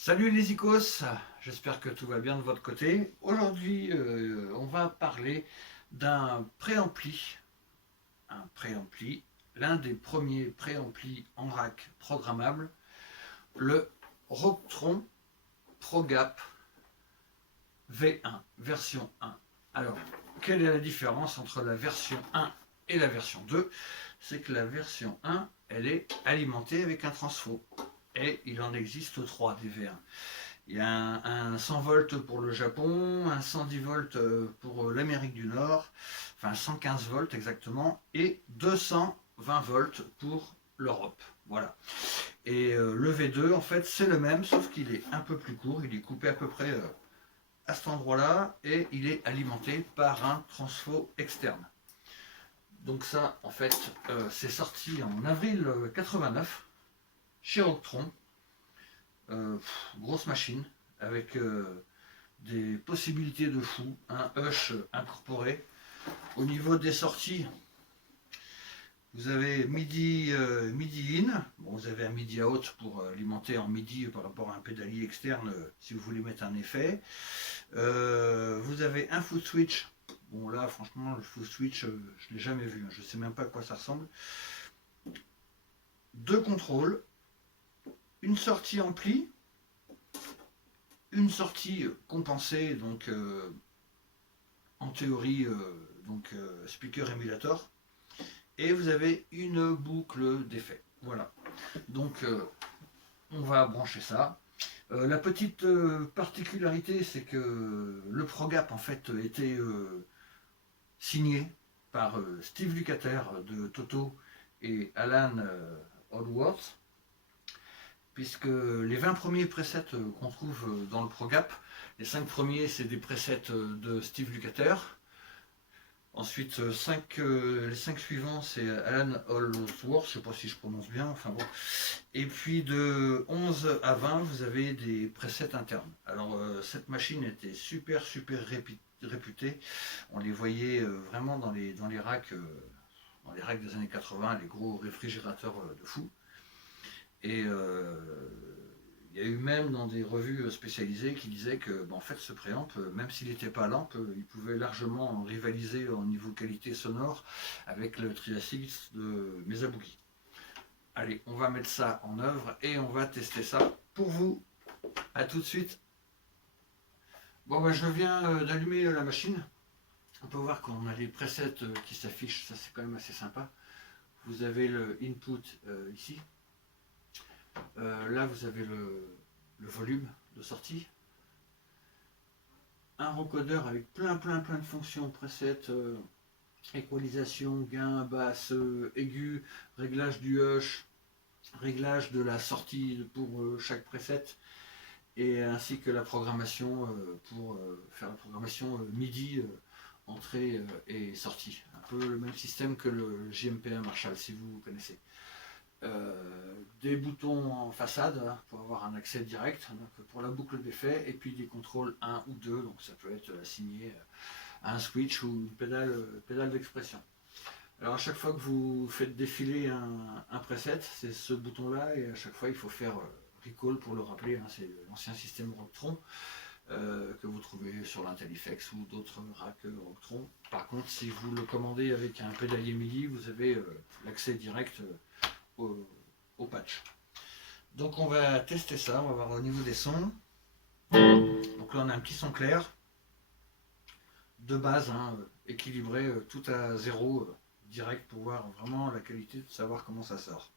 Salut les icos, j'espère que tout va bien de votre côté. Aujourd'hui, on va parler d'un préampli, l'un des premiers préamplis en rack programmable, le Robtron ProGap V1, version 1. Alors, quelle est la différence entre la version 1 et la version 2? C'est que la version 1, elle est alimentée avec un transfo. Et il en existe 3 des V1. Il y a un 100 volts pour le Japon, un 110 volts pour l'Amérique du Nord, enfin 115 volts exactement, et 220 volts pour l'Europe. Voilà. Et le V2, en fait, c'est le même, sauf qu'il est un peu plus court, il est coupé à peu près à cet endroit-là, et il est alimenté par un transfo externe. Donc ça, en fait, c'est sorti en avril 89 chez Octron. Grosse machine avec des possibilités de fou, un hush incorporé. Au niveau des sorties, vous avez MIDI, MIDI in, bon, vous avez un MIDI out pour alimenter en MIDI par rapport à un pédalier externe si vous voulez mettre un effet. Vous avez un foot switch. Bon là franchement le foot switch je ne l'ai jamais vu, je ne sais même pas à quoi ça ressemble. Deux contrôles, une sortie ampli, une sortie compensée, donc en théorie donc speaker emulator, et vous avez une boucle d'effet. Voilà. Donc on va brancher ça. La petite particularité, c'est que le ProGap en fait était signé par Steve Lukather de Toto et Alan Allworth, puisque les 20 premiers presets qu'on trouve dans le ProGap, les 5 premiers c'est des presets de Steve Lukather. Ensuite, les 5 suivants, c'est Alan Allsworth, je ne sais pas si je prononce bien, enfin bon. Et puis de 11 à 20, vous avez des presets internes. Alors, cette machine était super réputée. On les voyait vraiment dans les racks des années 80, les gros réfrigérateurs de fou. Et il y a eu même dans des revues spécialisées qui disaient que en fait ce préamp, même s'il n'était pas lampe, il pouvait largement rivaliser au niveau qualité sonore avec le Triassix de Mesabuki. Allez, on va mettre ça en œuvre et on va tester ça pour vous. A tout de suite. Bon je viens d'allumer la machine. On peut voir qu'on a les presets qui s'affichent, ça c'est quand même assez sympa. Vous avez le input ici. Là vous avez le volume de sortie. Un recodeur avec plein de fonctions, presets, équalisation, gain, basse, aigu, réglage du hush, réglage de la sortie pour chaque preset, et ainsi que la programmation pour faire la programmation MIDI, entrée et sortie. Un peu le même système que le JMP1 Marshall si vous connaissez. Des boutons en façade pour avoir un accès direct donc pour la boucle d'effet, et puis des contrôles 1 ou 2, donc ça peut être assigné à un switch ou une pédale d'expression. Alors à chaque fois que vous faites défiler un preset, c'est ce bouton là, et à chaque fois il faut faire recall pour le rappeler, hein, c'est l'ancien système Robtron que vous trouvez sur l'Intelifex ou d'autres racks Robtron. Par contre, si vous le commandez avec un pédalier MIDI, vous avez l'accès direct au patch. Donc on va tester ça, on va voir au niveau des sons. Donc là on a un petit son clair, de base, hein, équilibré, tout à zéro, direct pour voir vraiment la qualité, de savoir comment ça sort.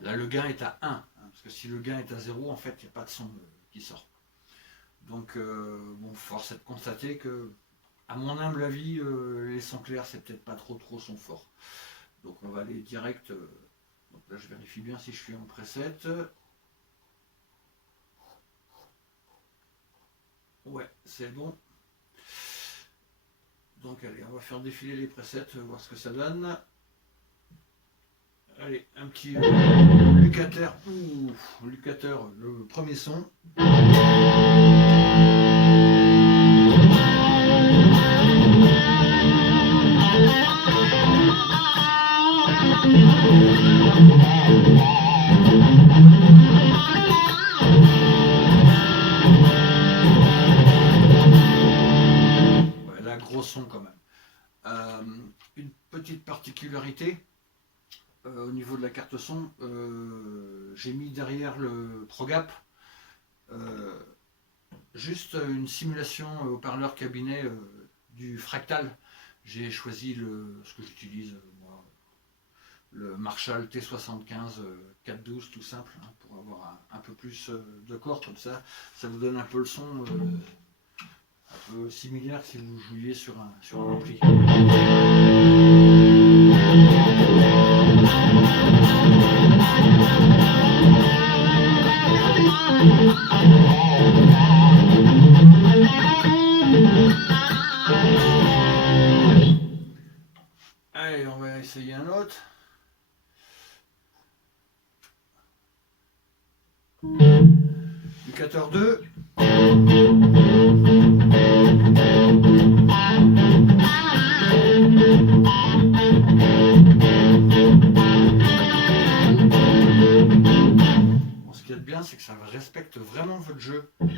Là le gain est à 1, hein, parce que si le gain est à 0, en fait il n'y a pas de son qui sort. Donc bon, force est de constater que, à mon humble avis, les sons clairs c'est peut-être pas trop son fort. Donc on va aller direct. Donc là je vérifie bien si je suis en preset. Ouais, c'est bon. Donc allez, on va faire défiler les presets, voir ce que ça donne. Allez, un petit Lukather. Ouh, Lukather, le premier son. Ouais, là, gros son quand même. Une petite particularité. Au niveau de la carte son, j'ai mis derrière le ProGap juste une simulation haut-parleur cabinet du Fractal. J'ai choisi ce que j'utilise moi, le Marshall T75 412 tout simple, hein, pour avoir un peu plus de corps comme ça. Ça vous donne un peu le son un peu similaire que si vous jouiez sur un ampli. Allez, on va essayer un autre. Lukather 2. Bon, ce qu'il y a de bien, c'est que ça respecte vraiment votre jeu. Ainsi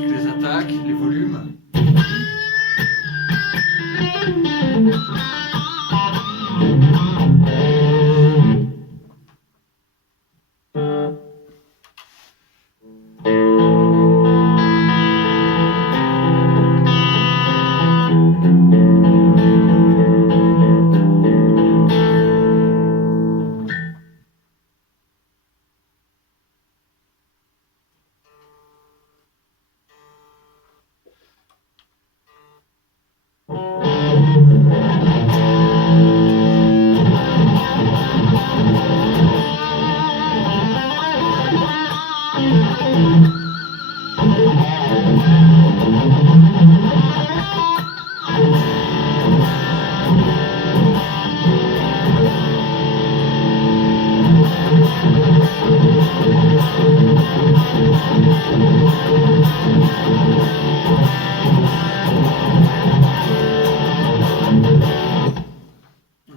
que les attaques, les volumes.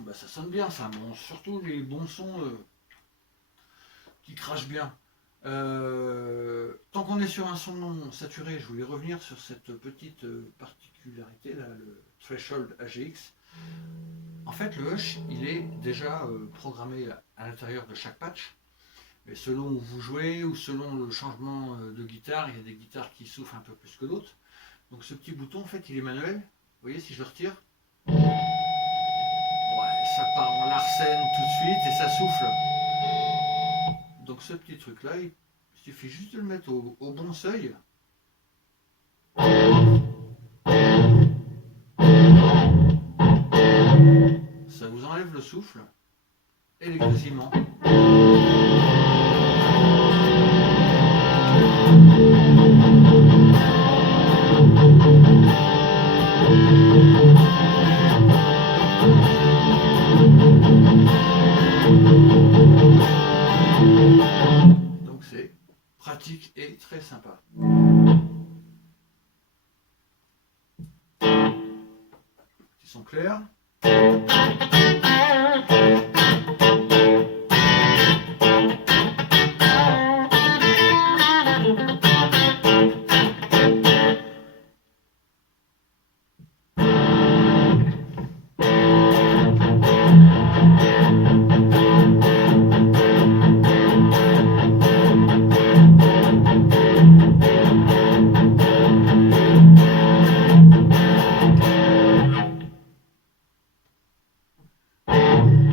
Bah, ça sonne bien ça, bon, surtout les bons sons qui crachent bien. Tant qu'on est sur un son non saturé, je voulais revenir sur cette petite particularité là, le Threshold AGX. En fait, le hush, il est déjà programmé à l'intérieur de chaque patch. Et selon où vous jouez ou selon le changement de guitare, il y a des guitares qui souffrent un peu plus que d'autres. Donc ce petit bouton, en fait, il est manuel. Vous voyez, si je le retire, ouais, ça part en larcène tout de suite et ça souffle. Donc ce petit truc là, il suffit juste de le mettre au bon seuil. Ça vous enlève le souffle et les grésillements. Donc c'est pratique et très sympa. Ils sont clairs.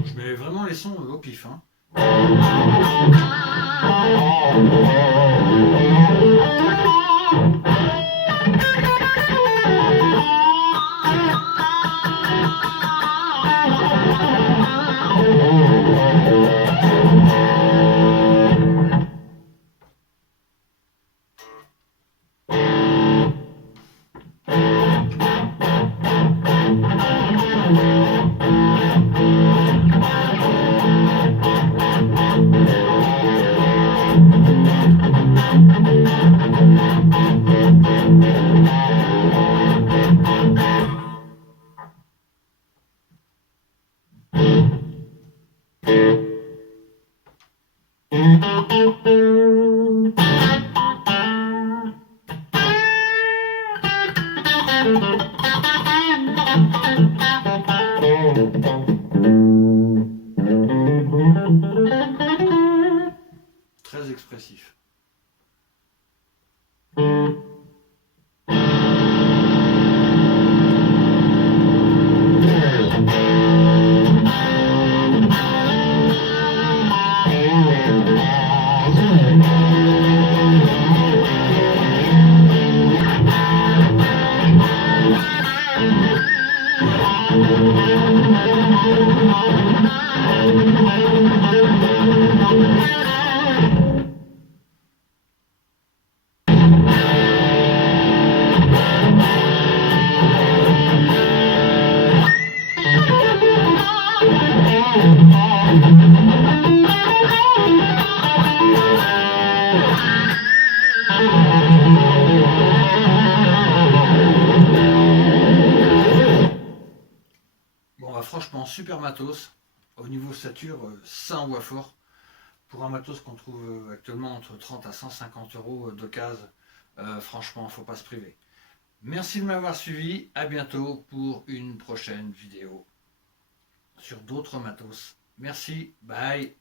Je mets vraiment les sons au pif, hein. Très expressif. Bon, bah, franchement, super matos. Au niveau ossature, sain ou à fort. Pour un matos qu'on trouve actuellement entre 30 à 150 euros d'occasion, franchement, faut pas se priver. Merci de m'avoir suivi. À bientôt pour une prochaine vidéo sur d'autres matos. Merci. Bye.